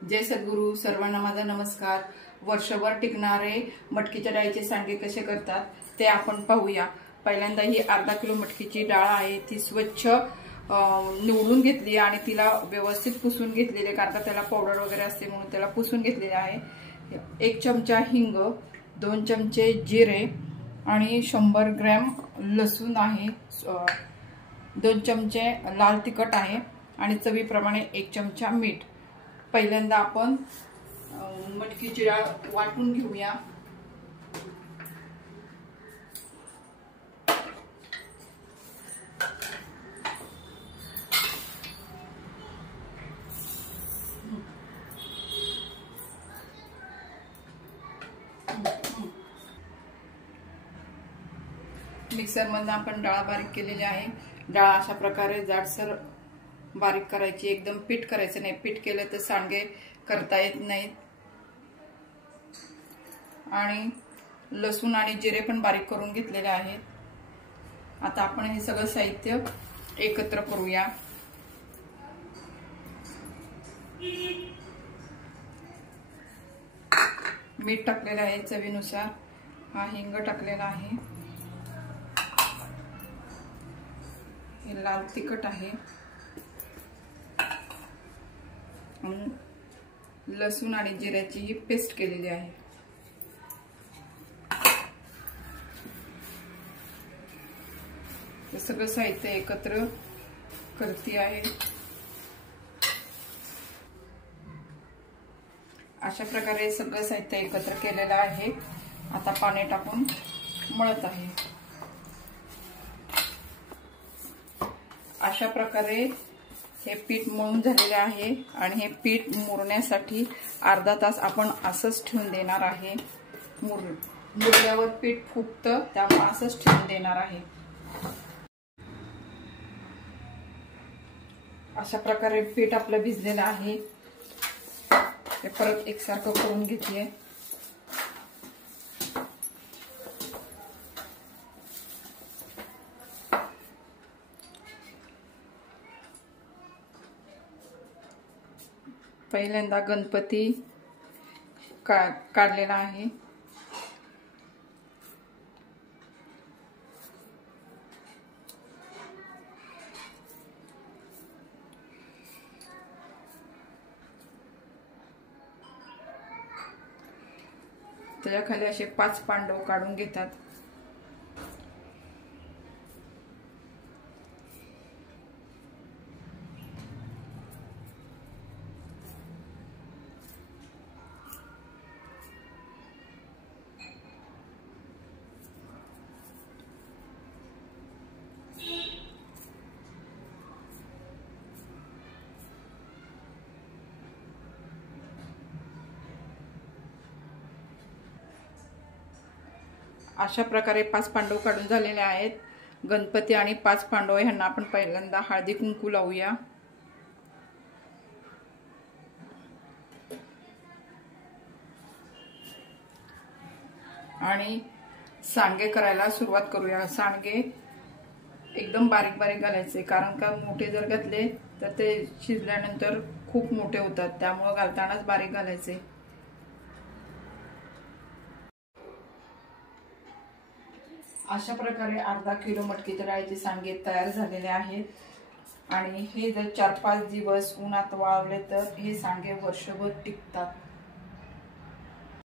जय सद्गुरू. सर्वांना माझा नमस्कार. वर्षभर टिकणारे मटकीच्या डाळीचे सांडगे कसे करतात ते आपण पाहूया. पहिल्यांदा ही अर्धा किलो मटकीची डाळ आहे, ती स्वच्छ निवडून घेतली आणि तिला व्यवस्थित पुसून घेतलेली, कारण का त्याला पावडर वगैरे असते म्हणून त्याला पुसून घेतलेले आहे. 1 चमचा हिंग, 2 चमचे जिरे आणि 100 ग्रॅम लसूण आहे, 2 चमचे लाल तिखट आहे आणि चवीप्रमाणे 1 चमचा मीठ. पहिल्यांदा आपण मटकीची डाळ वाटून घेऊया. मिक्सर मधून आपण डाळ बारीक केलेली आहे. डाळ अशा प्रकारे जाडसर बारीक करायची, एकदम पीठ करायचं नाही. पीठ केलं तर सांडगे करता येत नाहीत. आणि लसूण आणि जिरे पण बारीक करून घेतलेले आहेत. आता आपण हे सगळं साहित्य एकत्र करूया. मीठ टाकलेलं आहे चवीनुसार. हा हिंग टाकलेला आहे. हे लाल तिखट आहे. लसूण आणि जिऱ्याची ही पेस्ट केलेली आहे. हे सगळं साहित्य एकत्र करते आहे. अशा प्रकारे सगळं साहित्य एकत्र केलेलं आहे. आता पाणी टाकून मळत आहे. अशा प्रकारे हे पीठ मळून झालेले आहे आणि हे पीठ मुरण्यासाठी अर्धा तास आपण असंच ठेवून देणार आहे. मुरल्यावर पीठ फुगतं, त्यामुळे असंच ठेवून देणार आहे. अशा प्रकारे पीठ आपलं भिजलेलं आहे. हे परत एकसारखं करून घेतले. पहिल्यांदा गणपती काढलेला आहे. त्याच्याखाली असे 5 पांडव काढून घेतात. अशा प्रकारे 5 पांडव काढून झालेले आहेत. गणपती आणि 5 पांडव ह्यांना आपण पहिल्यांदा हळदी कुंकू लावूया. आणि सांडगे करायला सुरुवात करूया. सांडगे एकदम बारीक बारीक घालायचे, कारण का मोठे जर घातले तर ते शिजल्यानंतर खूप मोठे होतात, त्यामुळे घालतानाच बारीक घालायचे. अशा प्रकारे अर्धा किलो मटकीच्या डाळीचे सांडगे तयार झालेले आहेत. आणि हे जर 4-5 दिवस उन्हात वाळवले तर हे सांडगे वर्षभर टिकतात.